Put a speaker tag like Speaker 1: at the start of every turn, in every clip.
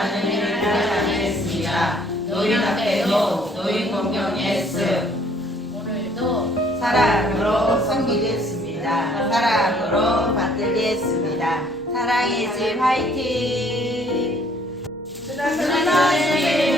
Speaker 1: 방임하는 일을 하지 않겠습니다. 노인학대 노, 노인 예스
Speaker 2: 오늘도
Speaker 1: 사랑으로 섬기겠습니다. 사랑으로 받들겠습니다. 사랑의 집 화이팅! 수고하셨습니다.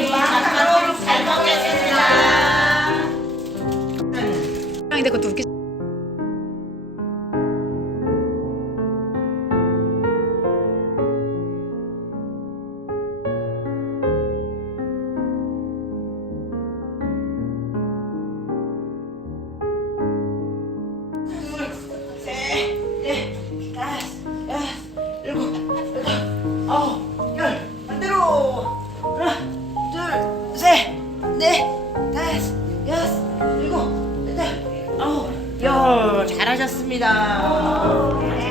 Speaker 1: 잘하셨습니다.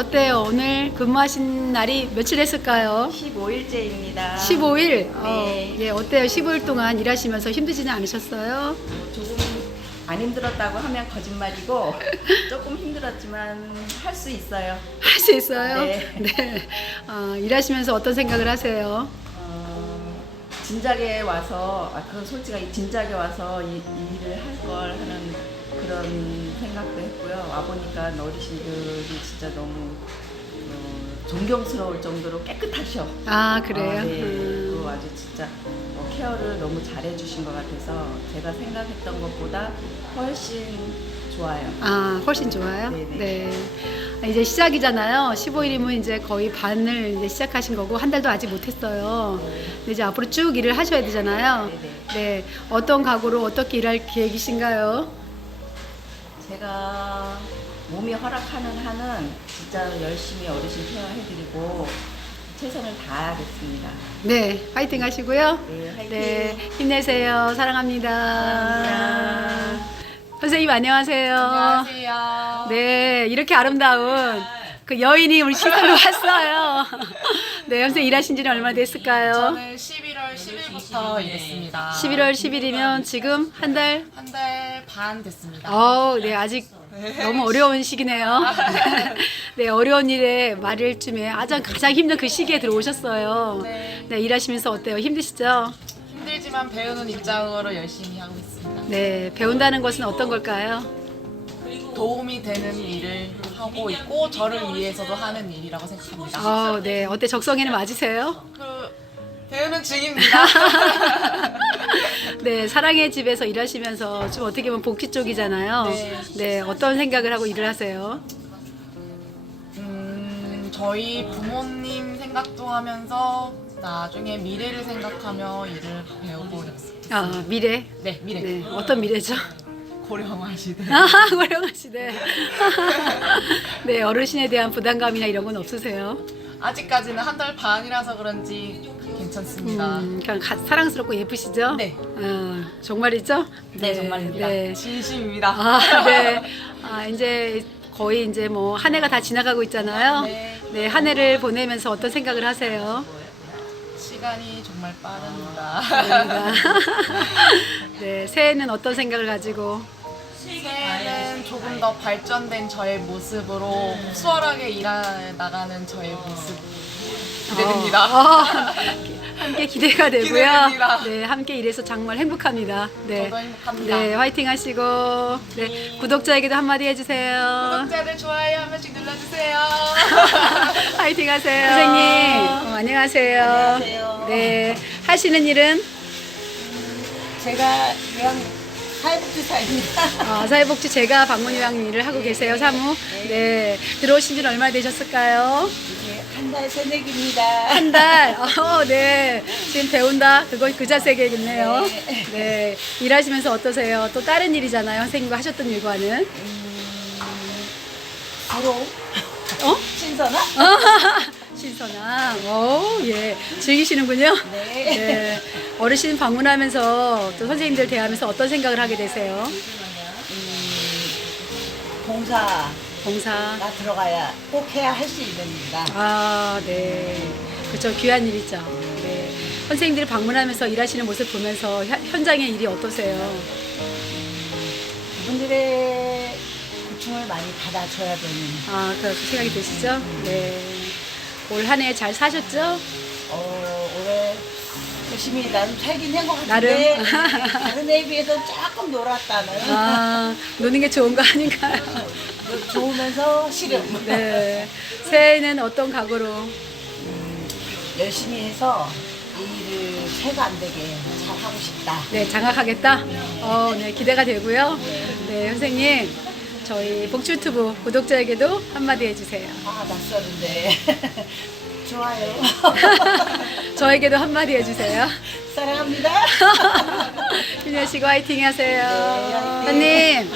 Speaker 3: 어때요? 오늘 근무하신 날이 며칠 했을까요?
Speaker 4: 15일째입니다.
Speaker 3: 15일. 어,
Speaker 4: 네.
Speaker 3: 예, 어때요? 15일 동안 일하시면서 힘드지는 않으셨어요?
Speaker 4: 조금 안 힘들었다고 하면 거짓말이고 조금 힘들었지만 할 수 있어요.
Speaker 3: 할 수 있어요?
Speaker 4: 네.
Speaker 3: 네. 어, 일하시면서 어떤 생각을 하세요?
Speaker 4: 어, 진작에 와서 아, 그 솔직하게 진작에 와서 이, 이 일을 할 걸 하는 그런 생각도 했고요. 와 보니까 어르신들이 진짜 너무 어, 존경스러울 정도로 깨끗하셔.
Speaker 3: 아, 그래요?
Speaker 4: 아, 네.
Speaker 3: 음.
Speaker 4: 그거 아주 진짜 어, 케어를 너무 잘해주신 것 같아서 제가 생각했던 것보다 훨씬 좋아요.
Speaker 3: 아, 훨씬 좋아요?
Speaker 4: 네네.
Speaker 3: 네. 아, 이제 시작이잖아요. 15일이면 이제 거의 반을 이제 시작하신 거고, 한 달도 아직 못했어요. 근데 이제 앞으로 쭉 일을 하셔야 되잖아요.
Speaker 4: 네네.
Speaker 3: 네. 어떤 각오로 어떻게 일할 계획이신가요?
Speaker 4: 제가 몸이 허락하는 한은 진짜 열심히 어르신 케어해드리고 최선을 다하겠습니다.
Speaker 3: 네. 화이팅 하시고요.
Speaker 4: 네, 화이팅.
Speaker 3: 네. 힘내세요. 사랑합니다.
Speaker 4: 사랑합니다.
Speaker 3: 선생님, 안녕하세요.
Speaker 2: 안녕하세요.
Speaker 3: 네. 이렇게 아름다운 그 여인이 우리 시설로 왔어요. 네. 선생님 일하신 지는 얼마나 됐을까요?
Speaker 2: 저는 11월 10일부터 일했습니다.
Speaker 3: 11월 10일이면 지금 한 달?
Speaker 2: 한 달 반 됐습니다.
Speaker 3: 어우, 네, 아직 너무 어려운 시기네요. 네, 어려운 일에 말일 쯤에 가장 가장 힘든 그 시기에 들어오셨어요.
Speaker 2: 네.
Speaker 3: 네, 일하시면서 어때요? 힘드시죠?
Speaker 2: 힘들지만 배우는 입장으로 열심히 하고 있습니다.
Speaker 3: 네, 배운다는 것은 어떤 걸까요?
Speaker 2: 도움이 되는 일을 하고 있고 저를 위해서도 하는 일이라고 생각합니다.
Speaker 3: 어, 네. 어때 적성에는 맞으세요?
Speaker 2: 그 배우는 중입니다.
Speaker 3: 네, 사랑의 집에서 일하시면서 좀 어떻게 보면 복지 쪽이잖아요.
Speaker 2: 네.
Speaker 3: 네, 어떤 생각을 하고 일을 하세요?
Speaker 2: 음, 저희 부모님 생각도 하면서 나중에 미래를 생각하며 일을 배우고 있습니다.
Speaker 3: 아, 미래.
Speaker 2: 네, 미래.
Speaker 3: 네, 어떤 미래죠?
Speaker 2: 고령화 시대.
Speaker 3: 아, 고령하시네. 네, 어르신에 대한 부담감이나 이런 건 없으세요?
Speaker 2: 아직까지는 한 달 반이라서 그런지 괜찮습니다.
Speaker 3: 음, 그냥 가- 사랑스럽고 예쁘시죠?
Speaker 2: 네.
Speaker 3: 어, 정말이죠?
Speaker 2: 네, 정말입니다.
Speaker 3: 네.
Speaker 2: 진심입니다.
Speaker 3: 아, 네. 아, 이제 거의 이제 뭐 한 해가 다 지나가고 있잖아요.
Speaker 2: 네.
Speaker 3: 네, 한 해를 보내면서 어떤 생각을 하세요?
Speaker 2: 시간이 정말 빠릅니다.
Speaker 3: 네, 새해는 어떤 생각을 가지고?
Speaker 2: 새해는 조금 더 발전된 저의 모습으로 수월하게 일해 나가는 저의 모습 기대됩니다.
Speaker 3: 어, 어, 함께 기대가 되고요.
Speaker 2: 기대됩니다.
Speaker 3: 네, 함께 일해서 정말 행복합니다. 네.
Speaker 2: 저도 행복합니다.
Speaker 3: 네, 화이팅 하시고, 네, 구독자에게도 한마디 해주세요.
Speaker 2: 구독자들 좋아요 한 번씩 눌러주세요.
Speaker 3: 화이팅 하세요. 선생님, 어, 안녕하세요.
Speaker 1: 안녕하세요.
Speaker 3: 네, 하시는 일은
Speaker 1: 제가 그냥 사회복지사입니다.
Speaker 3: 어, 사회복지 제가 방문 요양 일을 하고 계세요, 사무. 네, 들어오신 지는 얼마나 되셨을까요?
Speaker 1: 이게 한 달 새내기입니다.
Speaker 3: 한 달. 어, 네. 지금 배운다. 그거 그 자세겠네요.
Speaker 1: 네.
Speaker 3: 네. 일하시면서 어떠세요? 또 다른 일이잖아요. 선생님과 하셨던 일과는.
Speaker 1: 바로
Speaker 3: 어?
Speaker 1: 신선아?
Speaker 3: 신선함. 오, 예. 즐기시는군요.
Speaker 1: 네.
Speaker 3: 네. 어르신 방문하면서 또 선생님들 대하면서 어떤 생각을 하게 되세요?
Speaker 1: 봉사가
Speaker 3: 봉사.
Speaker 1: 들어가야 꼭 해야 할 수 있는 일이다.
Speaker 3: 아, 네. 그렇죠. 귀한 일이죠. 네. 선생님들이 방문하면서 일하시는 모습 보면서 현- 현장의 일이 어떠세요?
Speaker 1: 그분들의 고충을 많이 받아줘야 되는
Speaker 3: 아, 그렇게 생각이 드시죠? 네. 올 한 해 잘 사셨죠?
Speaker 1: 어, 열심히 나름 살긴 한것 같은데
Speaker 3: 나름?
Speaker 1: 다른 애에 비해서 조금 놀았다는
Speaker 3: 아, 노는 게 좋은 거 아닌가요?
Speaker 1: 좋으면서 싫음
Speaker 3: 네. 새해에는 어떤 각오로?
Speaker 1: 열심히 해서 이 일을 체가 안 되게 잘 하고 싶다.
Speaker 3: 네, 장악하겠다? 어, 네, 기대가 되고요. 네, 선생님. 저희 복지 유튜브 구독자에게도 한마디 해주세요.
Speaker 1: 아 낯설은데 좋아요.
Speaker 3: 저에게도 한마디 해주세요.
Speaker 1: 사랑합니다.
Speaker 3: 힘내시고 화이팅 하세요.
Speaker 1: 화이팅.
Speaker 3: 선님,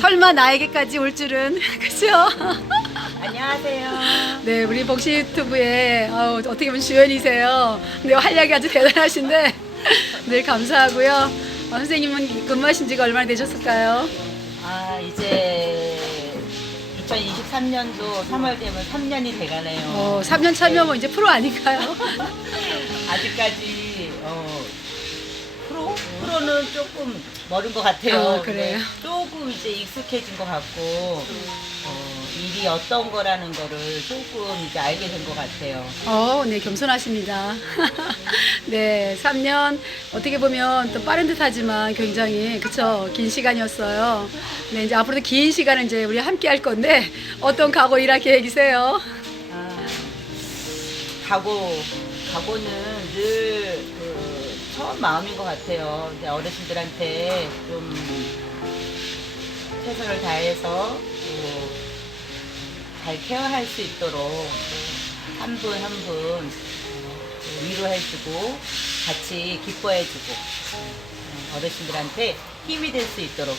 Speaker 3: 설마 나에게까지 올 줄은, 그죠?
Speaker 1: 안녕하세요.
Speaker 3: 네, 우리 복시 유튜브에 어, 어떻게 보면 주연이세요. 근데 활약이 아주 대단하신데 늘 감사하고요. 어, 선생님은 근무하신 지가 얼마나 되셨을까요?
Speaker 1: 아 이제 2023년도 3월 되면 3년이 돼가네요.
Speaker 3: 어, 3년 차면 뭐 이제 프로 아닌가요?
Speaker 1: 아직까지 어, 프로 프로는 조금 멀은 것 같아요.
Speaker 3: 어, 그래요?
Speaker 1: 근데 조금 이제 익숙해진 것 같고 어, 일이 어떤 거라는 거를 조금 이제 알게 된 것 같아요.
Speaker 3: 어, 네, 겸손하십니다. 네, 3년 어떻게 보면 또 빠른 듯 하지만 굉장히, 그쵸, 긴 시간이었어요. 네, 이제 앞으로도 긴 시간을 이제 우리 함께 할 건데 어떤 각오 일할 계획이세요?
Speaker 1: 아, 각오, 각오는 늘 그, 처음 마음인 것 같아요. 이제 어르신들한테 좀 최선을 다해서 또 잘 케어할 수 있도록 한 분 한 분 위로해주고 같이 기뻐해주고 어, 어르신들한테 힘이 될 수 있도록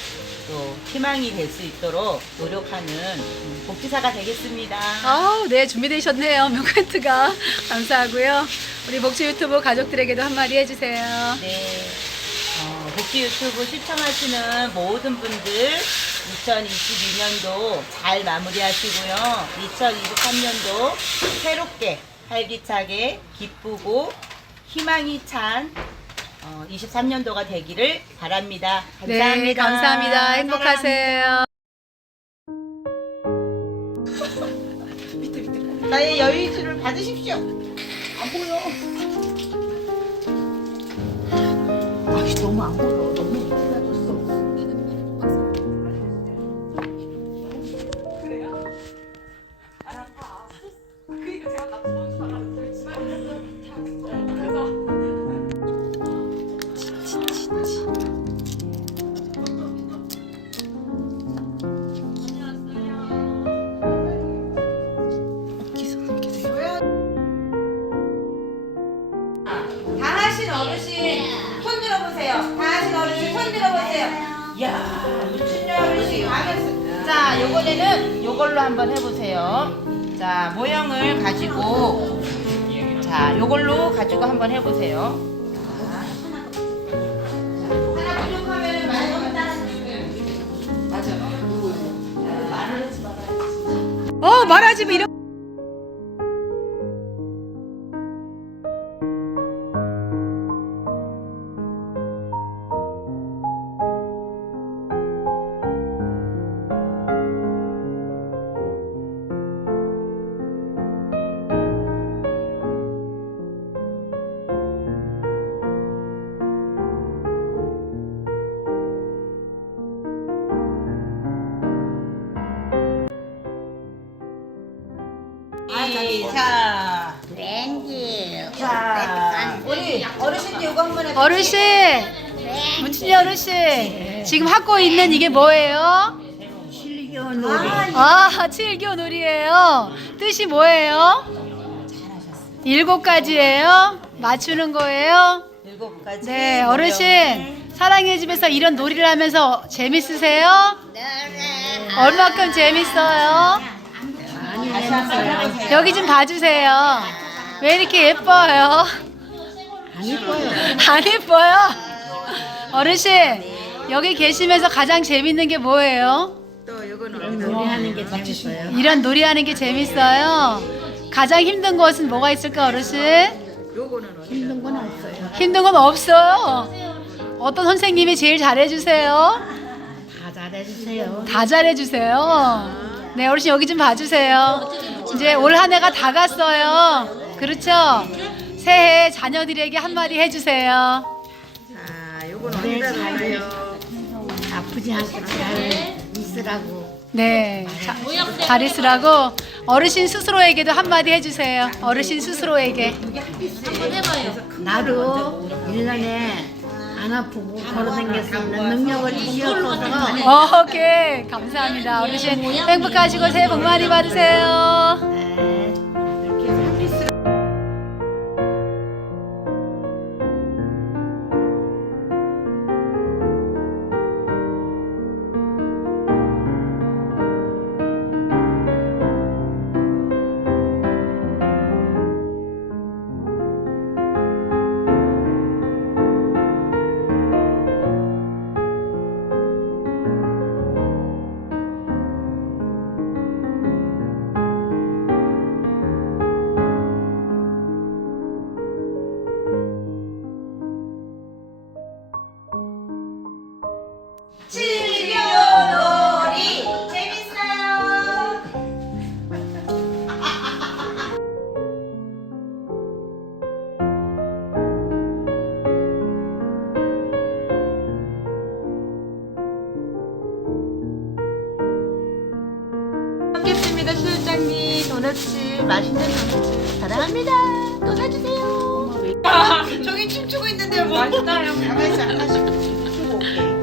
Speaker 1: 또 희망이 될 수 있도록 노력하는 음, 복지사가 되겠습니다.
Speaker 3: 아우, 네, 준비되셨네요. 멘트가. 감사하고요. 우리 복지 유튜브 가족들에게도 한마디 해주세요.
Speaker 1: 네. 어, 복지 유튜브 시청하시는 모든 분들 2022년도 잘 마무리하시고요. 2023년도 새롭게 활기차게 기쁘고 희망이 찬 어, 23년도가 되기를 바랍니다. 감사합니다.
Speaker 3: 네, 감사합니다. 행복하세요.
Speaker 1: 나의 여유주를 받으십시오. 안 보여. 아, 너무 안 보여. 너무 한번 해보세요. 자, 모형을 가지고 자, 요걸로 가지고 한번 해보세요.
Speaker 3: 어 말하지 마 이런.
Speaker 1: 어르신,
Speaker 3: 문춘희 어르신, 지금 하고 있는 이게 뭐예요? 아, 칠교 놀이에요. 뜻이 뭐예요? 일곱 가지예요. 맞추는 거예요.
Speaker 1: 일곱 가지.
Speaker 3: 네, 어르신, 사랑의 집에서 이런 놀이를 하면서 재밌으세요? 얼마큼 재밌어요?
Speaker 1: 다시 한번 해보세요.
Speaker 3: 여기 좀 봐주세요. 왜 이렇게 예뻐요? 안 예뻐요. 안 예뻐요? 어르신, 여기 계시면서 가장 재밌는 게 뭐예요? 이런 놀이 하는 게 재밌어요. 가장 힘든 것은 뭐가 있을까, 어르신? 힘든 건 없어요. 힘든 건 없어요. 어떤 선생님이 제일 잘해주세요?
Speaker 5: 다 잘해주세요.
Speaker 3: 다 잘해주세요. 네, 어르신 여기 좀 봐주세요. 이제 올 한 해가 다 갔어요. 그렇죠? 새해 자녀들에게 한마디 해주세요.
Speaker 5: 네, 잘 아프지 않게 잘 있으라고.
Speaker 3: 네, 자, 잘 있으라고 어르신 스스로에게도 한마디 해주세요. 어르신 스스로에게.
Speaker 5: 나도 1년에 안 아프고 걸어다닐 수 있는 능력을 어,
Speaker 3: 오케이, 감사합니다. 어르신 행복하시고 새해 복 많이 받으세요.
Speaker 5: 도넛츠 맛있는 도넛츠 사랑합니다. 또 사주세요.
Speaker 1: 저기 춤추고 있는데 뭐. 맛있다 형. 가만있어 안 가시고. 추고 올게.